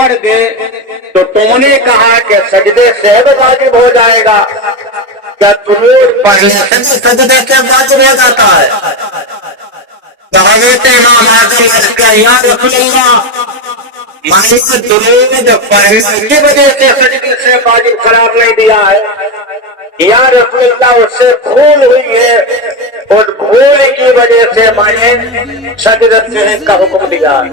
पढ़ दे तो तुमने कहा कि सजदे से वाजिब हो जाएगा। क्या दुरूद पढ़ने से सजदे से वाजिब हो जाता है? तो हजरत इमाम आजम ने कहा, या रसूल अल्लाह, मैंने दुरूद पढ़ने की वजह से सजदे से वाजिब करार नहीं दिया है। या रसूल अल्लाह, उससे भूल हुई है और भूल की वजह से मैंने सजदे से का हुक्म दिया है।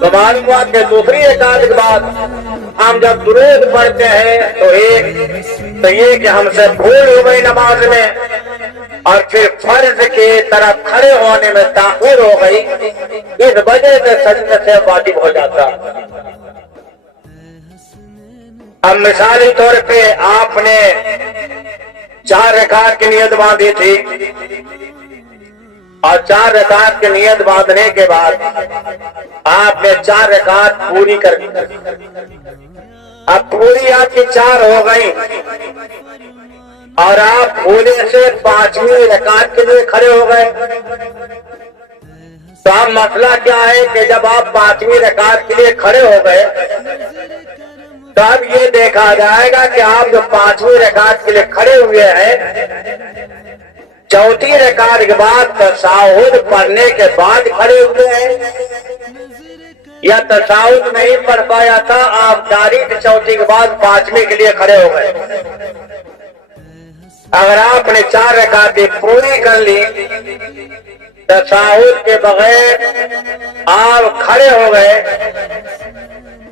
तो मालूम हुआ कि दूसरी एकाद के बाद हम जब दुरूद पढ़ते हैं तो ये कि हमसे भूल हो गई नमाज में और फिर फर्ज के तरफ खड़े होने में ताखीर हो गई, इस वजह से सजदे से वाजिब हो जाता। अब मिसाली तौर पे आपने 4 रकात की नियत बांधी थी और 4 रकात की नियत बांधने के बाद आपने 4 रकात पूरी कर दी। अब पूरी आपकी 4 हो गई और आप भूले से 5वीं रकात के लिए खड़े हो गए। तो अब मसला क्या है कि जब आप 5वीं रकात के लिए खड़े हो गए तो अब ये देखा जाएगा कि आप जो 5वीं रकात के लिए खड़े हुए हैं, चौथी रकात के बाद तशाहुद पढ़ने के बाद खड़े हुए हैं या तशाहुद नहीं पढ़ पाया था, आप डायरेक्ट चौथी के बाद 5वीं के लिए खड़े हो गए। अगर आपने 4 रकातें पूरी कर ली, तशाहुद के बगैर आप खड़े हो गए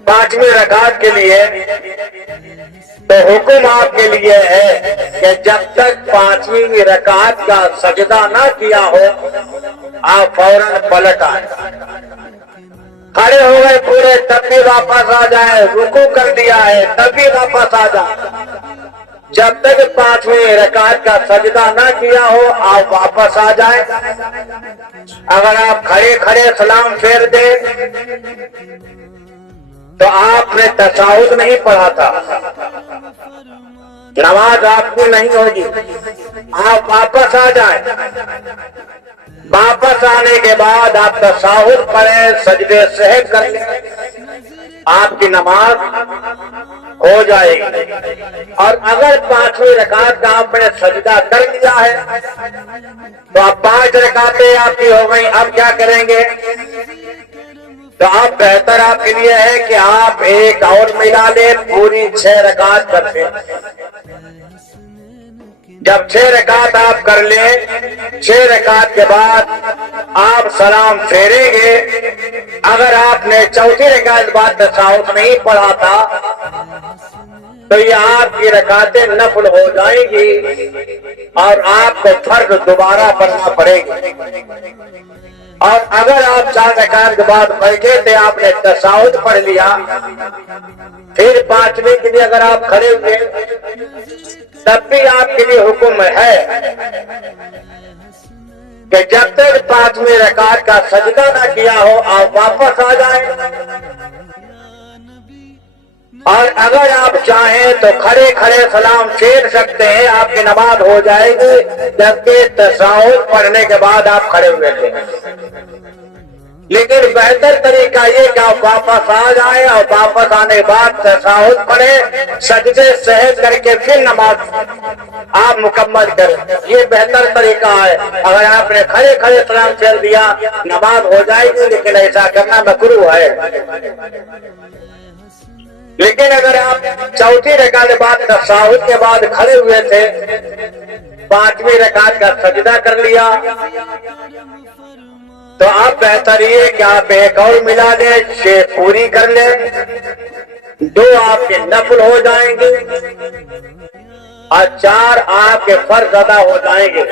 5वीं रकात के लिए, तो हुक्म आपके लिए है कि जब तक 5वीं रकात का सजदा ना किया हो आप फौरन पलट आए। खड़े हो गए पूरे तब भी वापस आ जाए, रुकू कर दिया है तब भी वापस आ जाए। जब तक 5वीं रकात का सजदा ना किया हो आप वापस आ जाए। अगर आप खड़े खड़े सलाम फेर दे तो आपने तशाहुद नहीं पढ़ा था, नमाज आपकी नहीं होगी। आप वापस आ जाएं। वापस आने के बाद आप तशाहुद पढ़ें, सजदे सहज कर लें, आपकी नमाज हो जाएगी। और अगर 5वीं रकात का आपने सजदा कर लिया है तो आप 5 रकातें आपकी हो गई। अब क्या करेंगे? तो आप बेहतर आपके लिए है कि आप एक और मिला ले, पूरी 6 रकात कर लें। जब 6 रकात आप कर लें, 6 रकात के बाद आप सलाम फेरेंगे। अगर आपने चौथी रकात के बाद तशाहुद नहीं पढ़ा था तो ये आपकी रकातें नफल हो जाएंगी और आपको फर्ज दोबारा पढ़ना पड़ेगी। और अगर आप 4 रकात के बाद बैठे थे, आपने तशाहुद पढ़ लिया, फिर 5वीं के लिए अगर आप खड़े हुए तब भी आपके लिए हुक्म है कि जब तक 5वीं रकात का सजदा ना किया हो आप वापस आ जाएं। और अगर आप चाहें तो खड़े खड़े सलाम फेर सकते हैं, आपकी नमाज हो जाएगी, जबकि तशाहुद पढ़ने के बाद आप खड़े हुए थे। लेकिन बेहतर तरीका ये कि आप वापस आ जाएं और वापस आने के बाद तशाहुद पढ़े, सजदे सहज करके फिर नमाज आप मुकम्मल करें। ये बेहतर तरीका है। अगर आपने खड़े खड़े सलाम फेर दिया नमाज हो जाएगी, लेकिन ऐसा करना मकरूह है। लेकिन अगर आप चौथी रकात के बाद तशाहुद के बाद खड़े हुए थे, 5वीं रकात का सजदा कर लिया, तो आप बेहतर ये कि आप एक और मिला लें, 6 पूरी कर लें, 2 आपके नफल हो जाएंगे और 4 आपके फर्ज अदा हो जाएंगे।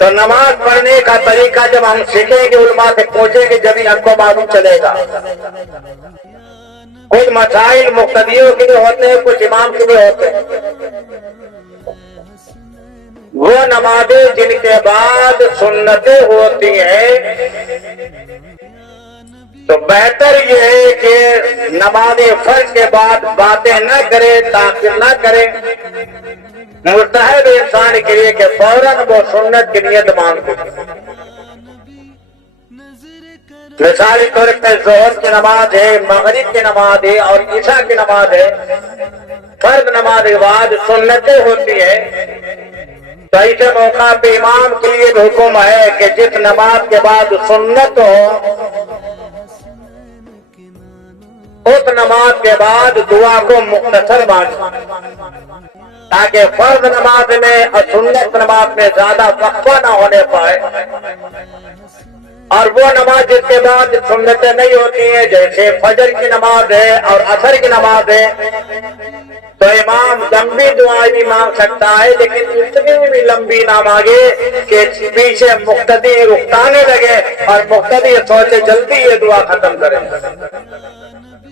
तो नमाज पढ़ने का तरीका जब हम सीखेंगे, उलमा से पूछेंगे, जब ही हमको मालूम चलेगा। कुछ मसाइल मुक्तदियों के लिए होते हैं, कुछ इमाम के लिए होते हैं। वो नमाजें जिनके बाद सुन्नतें होती हैं, तो बेहतर ये है कि नमाज फर्ज के बाद बातें न करे, ताक़ीद न करे। मुस्तहब इंसान के लिए कि फौरन वो सुन्नत की नियत मांग दे। مثالی طور پہ ظہر کی نماز ہے، مغرب کی نماز ہے اور عشاء کی نماز ہے، فرض نماز کے بعد سنتیں ہوتی ہیں، تو ایسے موقع پہ امام کے لیے بھی حکم ہے کہ جس نماز کے بعد سنت ہو اس نماز کے بعد دعا کو مختصر مانے، تاکہ فرض نماز میں اور سنت نماز میں زیادہ وقفہ نہ ہونے پائے، اور وہ نماز جس کے بعد سنتیں نہیں ہوتی ہیں جیسے فجر کی نماز ہے اور عصر کی نماز ہے، تو امام لمبی دعائیں بھی مانگ سکتا ہے، لیکن اتنی بھی لمبی نہ مانگے کہ پیچھے مقتدی رکتانے لگے اور مقتدی سوچے جلدی یہ دعا ختم کرے۔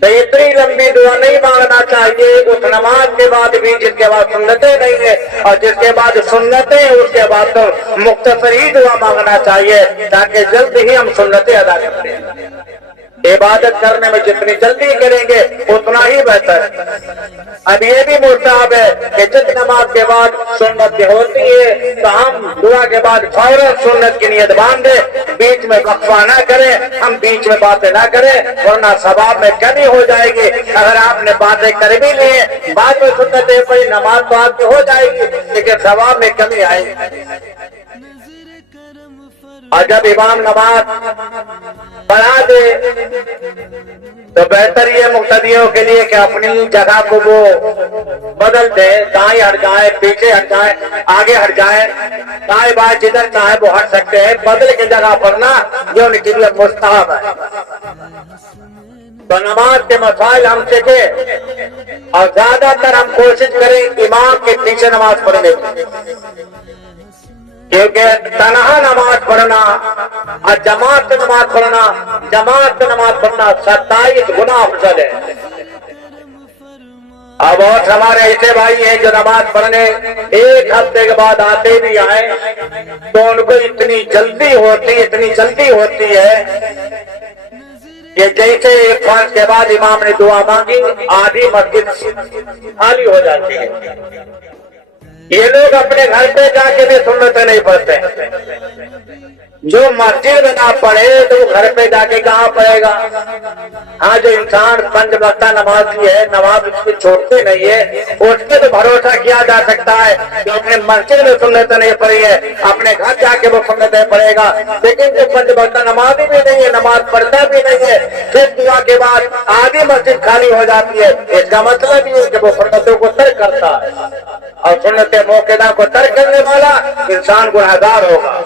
تو اتنی لمبی دعا نہیں مانگنا چاہیے اس نماز کے بعد بھی جس کے بعد سنتیں نہیں ہیں، اور جس کے بعد سنتیں اس کے بعد تو مختصر ہی دعا مانگنا چاہیے، تاکہ جلد ہی ہم سنتیں ادا کرتے ہیں۔ عبادت کرنے میں جتنی جلدی کریں گے اتنا ہی بہتر ہے۔ اب یہ بھی مستحب ہے کہ جس نماز کے بعد سنت ہوتی ہے تو ہم دعا کے بعد فوراً سنت کی نیت باندھے، بیچ میں وقفہ نہ کریں، ہم بیچ میں باتیں نہ کریں، ورنہ ثواب میں کمی ہو جائے گی۔ اگر آپ نے باتیں کر بھی لی بعد میں سنتیں پڑھی، نماز تو آپ کی ہو جائے گی لیکن ثواب میں کمی آئے گی۔ اور جب امام نماز پڑھا دے تو بہتر یہ مقتدیوں کے لیے کہ اپنی جگہ کو وہ بدل دیں، دائیں ہٹ جائیں، پیچھے ہٹ جائیں، آگے ہٹ جائیں، دائیں بائیں جدھر چاہے وہ ہٹ سکتے ہیں، بدل کے جگہ پڑھنا جو ان کے لیے مستحب ہے۔ تو نماز کے مسائل ہم سیکھیں اور زیادہ تر ہم کوشش کریں امام کے پیچھے نماز پڑھنے کی، کیونکہ تنہا نماز پڑھنا اور جماعت سے نماز پڑھنا، جماعت سے نماز پڑھنا 27 گنا افضل ہے۔ اب بہت ہمارے ایسے بھائی ہیں جو نماز پڑھنے ایک ہفتے کے بعد آتے بھی آئیں تو ان کو اتنی جلدی ہوتی ہے کہ جیسے ایک فرض کے بعد امام نے دعا مانگی آدھی مسجد خالی ہو جاتی ہے۔ یہ لوگ اپنے گھر پہ جا کے بھی سنتیں نہیں پڑھتے، جو مسجد میں نہ پڑھے تو وہ گھر پہ جا کے کہاں پڑھے گا؟ ہاں جو انسان 5 وقتہ نمازی ہے، نماز اس کی چھوڑتے نہیں ہے، اس پہ تو بھروسہ کیا جا سکتا ہے کہ اپنے مسجد میں سنتیں نہیں پڑھی ہے، اپنے گھر جا کے وہ سنتیں پڑھے گا۔ لیکن جو 5 وقتہ نمازی بھی نہیں ہے، نماز پڑھتا بھی نہیں ہے، پھر دعا کے بعد آدھی مسجد خالی ہو جاتی ہے، اس کا مطلب یہ ہے کہ وہ سنتوں کو ترک کرتا ہے، اور سنت موقعہ کو ترک کرنے والا انسان گنہگار ہوگا۔